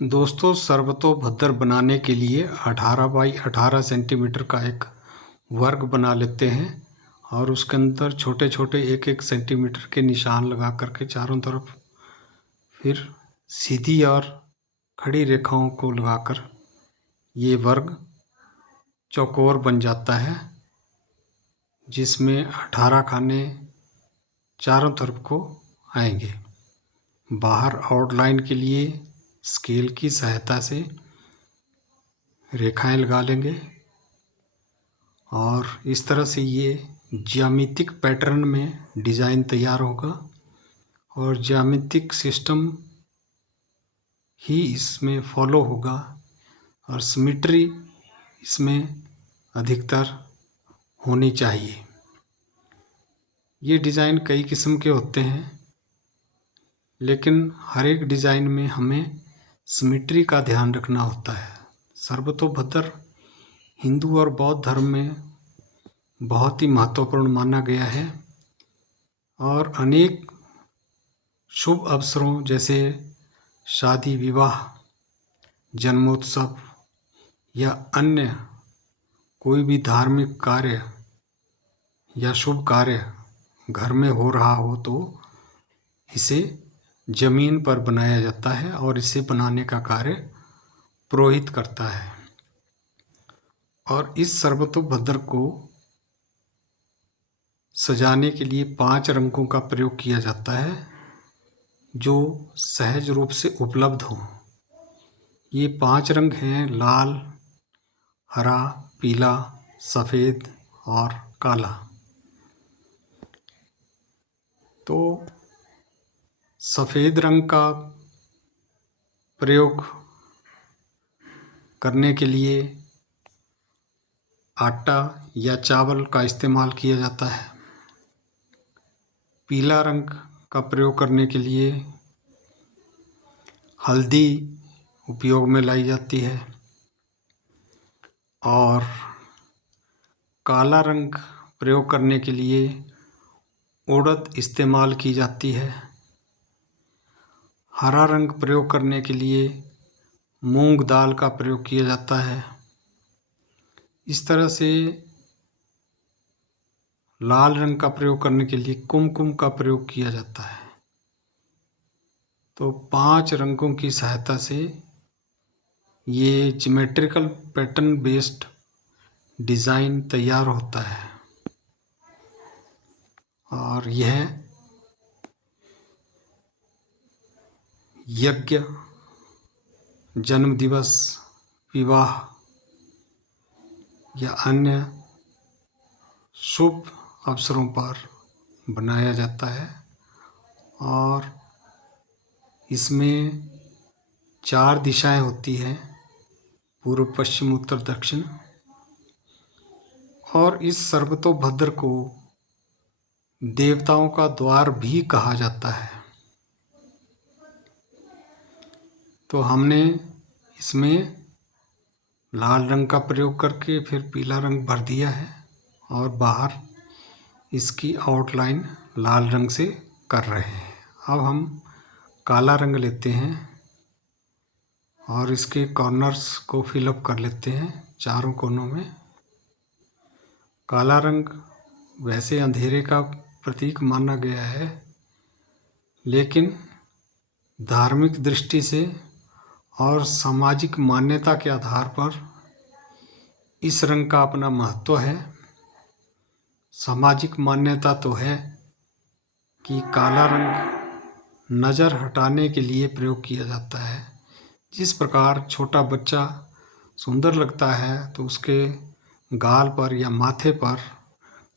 दोस्तों, सर्वतोभद्र बनाने के लिए 18 बाई 18 सेंटीमीटर का एक वर्ग बना लेते हैं और उसके अंदर छोटे छोटे 1-1 सेंटीमीटर के निशान लगा करके चारों तरफ फिर सीधी और खड़ी रेखाओं को लगाकर ये वर्ग चौकोर बन जाता है, जिसमें 18 खाने चारों तरफ को आएंगे। बाहर आउटलाइन के लिए स्केल की सहायता से रेखाएं लगा लेंगे और इस तरह से ये ज्यामितिक पैटर्न में डिज़ाइन तैयार होगा और ज्यामितिक सिस्टम ही इसमें फॉलो होगा और सिमेट्री इसमें अधिकतर होनी चाहिए। ये डिज़ाइन कई किस्म के होते हैं, लेकिन हर एक डिज़ाइन में हमें सिमेट्री का ध्यान रखना होता है। सर्वतोभद्र हिंदू और बौद्ध धर्म में बहुत ही महत्वपूर्ण माना गया है और अनेक शुभ अवसरों जैसे शादी, विवाह, जन्मोत्सव या अन्य कोई भी धार्मिक कार्य या शुभ कार्य घर में हो रहा हो तो इसे जमीन पर बनाया जाता है और इसे बनाने का कार्य पुरोहित करता है। और इस सर्वतोभद्र को सजाने के लिए 5 रंगों का प्रयोग किया जाता है जो सहज रूप से उपलब्ध हों। ये 5 रंग हैं: लाल, हरा, पीला, सफ़ेद और काला। तो सफ़ेद रंग का प्रयोग करने के लिए आटा या चावल का इस्तेमाल किया जाता है। पीला रंग का प्रयोग करने के लिए हल्दी उपयोग में लाई जाती है और काला रंग प्रयोग करने के लिए उड़द इस्तेमाल की जाती है। हरा रंग प्रयोग करने के लिए मूंग दाल का प्रयोग किया जाता है। इस तरह से लाल रंग का प्रयोग करने के लिए कुमकुम का प्रयोग किया जाता है। तो 5 रंगों की सहायता से ये ज्योमेट्रिकल पैटर्न बेस्ड डिज़ाइन तैयार होता है और यह यज्ञ, जन्मदिवस, विवाह या अन्य शुभ अवसरों पर बनाया जाता है और इसमें 4 दिशाएं होती हैं: पूर्व, पश्चिम, उत्तर, दक्षिण। और इस सर्वतोभद्र को देवताओं का द्वार भी कहा जाता है। तो हमने इसमें लाल रंग का प्रयोग करके फिर पीला रंग भर दिया है और बाहर इसकी आउटलाइन लाल रंग से कर रहे हैं। अब हम काला रंग लेते हैं और इसके कॉर्नर्स को फिलअप कर लेते हैं चारों कोनों में। काला रंग वैसे अंधेरे का प्रतीक माना गया है, लेकिन धार्मिक दृष्टि से और सामाजिक मान्यता के आधार पर इस रंग का अपना महत्व है। सामाजिक मान्यता तो है कि काला रंग नज़र हटाने के लिए प्रयोग किया जाता है। जिस प्रकार छोटा बच्चा सुंदर लगता है तो उसके गाल पर या माथे पर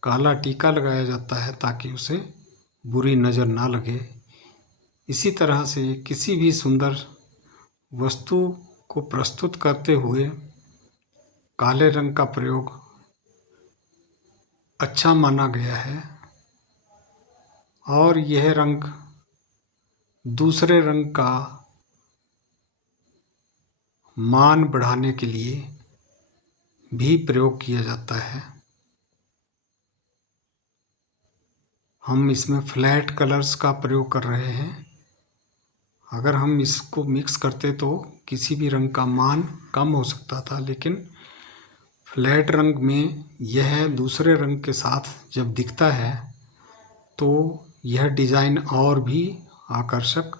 काला टीका लगाया जाता है ताकि उसे बुरी नज़र ना लगे। इसी तरह से किसी भी सुंदर वस्तु को प्रस्तुत करते हुए काले रंग का प्रयोग अच्छा माना गया है और यह रंग दूसरे रंग का मान बढ़ाने के लिए भी प्रयोग किया जाता है। हम इसमें फ्लैट कलर्स का प्रयोग कर रहे हैं। अगर हम इसको मिक्स करते तो किसी भी रंग का मान कम हो सकता था, लेकिन फ्लैट रंग में यह दूसरे रंग के साथ जब दिखता है तो यह डिज़ाइन और भी आकर्षक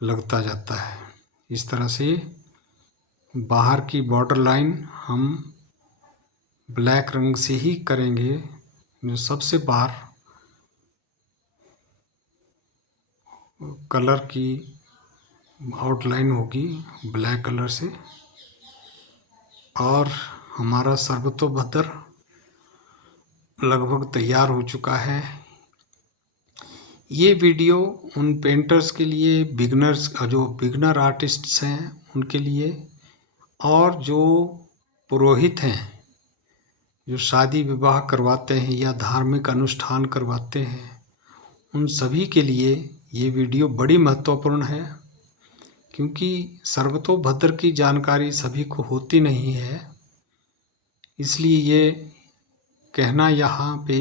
लगता जाता है। इस तरह से बाहर की बॉर्डर लाइन हम ब्लैक रंग से ही करेंगे। जो सबसे बाहर कलर की आउटलाइन होगी ब्लैक कलर से। और हमारा सर्वतोभद्र लगभग तैयार हो चुका है। ये वीडियो उन पेंटर्स के लिए, बिगनर्स, जो बिगनर आर्टिस्ट्स हैं उनके लिए, और जो पुरोहित हैं, जो शादी विवाह करवाते हैं या धार्मिक अनुष्ठान करवाते हैं, उन सभी के लिए ये वीडियो बड़ी महत्वपूर्ण है, क्योंकि सर्वतोभद्र की जानकारी सभी को होती नहीं है। इसलिए ये कहना यहाँ पे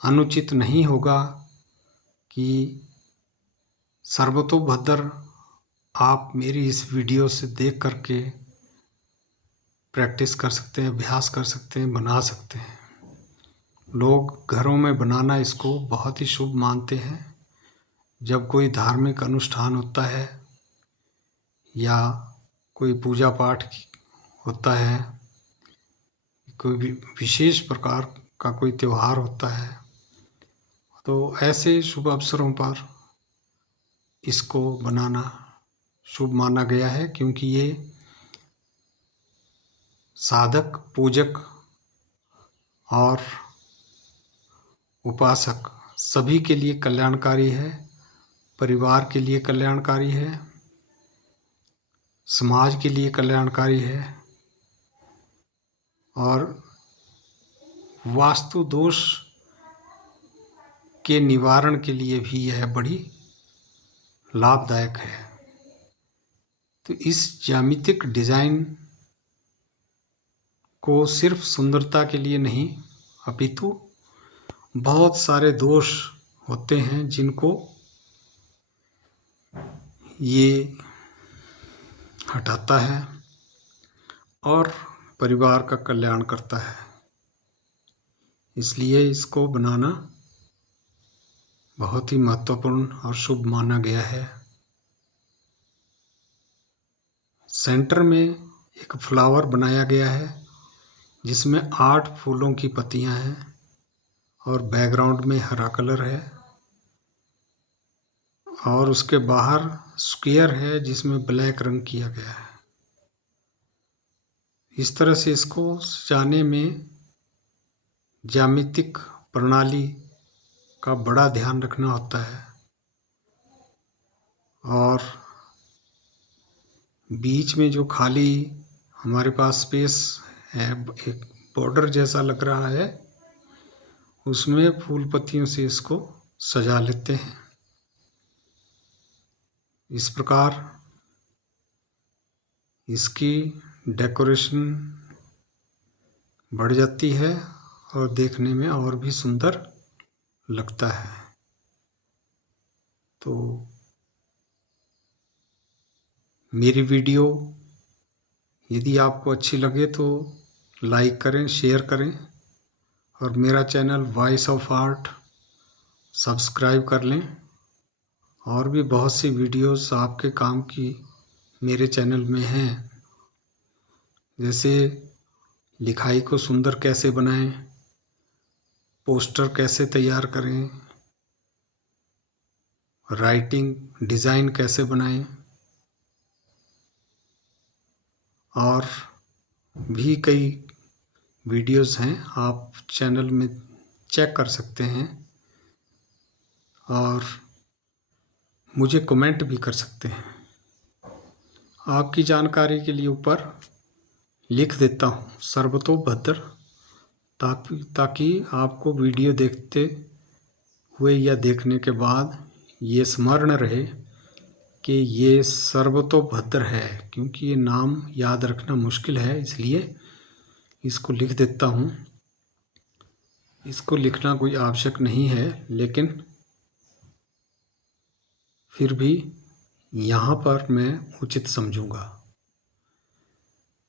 अनुचित नहीं होगा कि सर्वतोभद्र आप मेरी इस वीडियो से देख करके प्रैक्टिस कर सकते हैं, अभ्यास कर सकते हैं, बना सकते हैं। लोग घरों में बनाना इसको बहुत ही शुभ मानते हैं। जब कोई धार्मिक अनुष्ठान होता है या कोई पूजा पाठ होता है, कोई भी विशेष प्रकार का कोई त्यौहार होता है, तो ऐसे शुभ अवसरों पर इसको बनाना शुभ माना गया है, क्योंकि ये साधक, पूजक और उपासक सभी के लिए कल्याणकारी है, परिवार के लिए कल्याणकारी है, समाज के लिए कल्याणकारी है, और वास्तु दोष के निवारण के लिए भी यह बड़ी लाभदायक है। तो इस ज्यामितिक डिज़ाइन को सिर्फ सुंदरता के लिए नहीं, अपितु बहुत सारे दोष होते हैं जिनको ये हटाता है और परिवार का कल्याण करता है। इसलिए इसको बनाना बहुत ही महत्वपूर्ण और शुभ माना गया है। सेंटर में एक फ्लावर बनाया गया है जिसमें 8 फूलों की पत्तियां हैं और बैकग्राउंड में हरा कलर है, और उसके बाहर स्क्वायर है जिसमें ब्लैक रंग किया गया है। इस तरह से इसको सजाने में ज्यामितिक प्रणाली का बड़ा ध्यान रखना होता है, और बीच में जो खाली हमारे पास स्पेस है, एक बॉर्डर जैसा लग रहा है, उसमें फूल पत्तियों से इसको सजा लेते हैं। इस प्रकार इसकी डेकोरेशन बढ़ जाती है और देखने में और भी सुंदर लगता है। तो मेरी वीडियो यदि आपको अच्छी लगे तो लाइक करें, शेयर करें, और मेरा channel voice of art subscribe कर लें। और भी बहुत सी वीडियोस आपके काम की मेरे चैनल में हैं, जैसे लिखाई को सुंदर कैसे बनाएं, पोस्टर कैसे तैयार करें, राइटिंग डिज़ाइन कैसे बनाएं, और भी कई वीडियोस हैं, आप चैनल में चेक कर सकते हैं और मुझे कमेंट भी कर सकते हैं। आपकी जानकारी के लिए ऊपर लिख देता हूँ सर्वतोभद्र, ताकि आपको वीडियो देखते हुए या देखने के बाद ये स्मरण रहे कि ये सर्वतोभद्र है, क्योंकि ये नाम याद रखना मुश्किल है, इसलिए इसको लिख देता हूँ। इसको लिखना कोई आवश्यक नहीं है, लेकिन फिर भी यहाँ पर मैं उचित समझूँगा।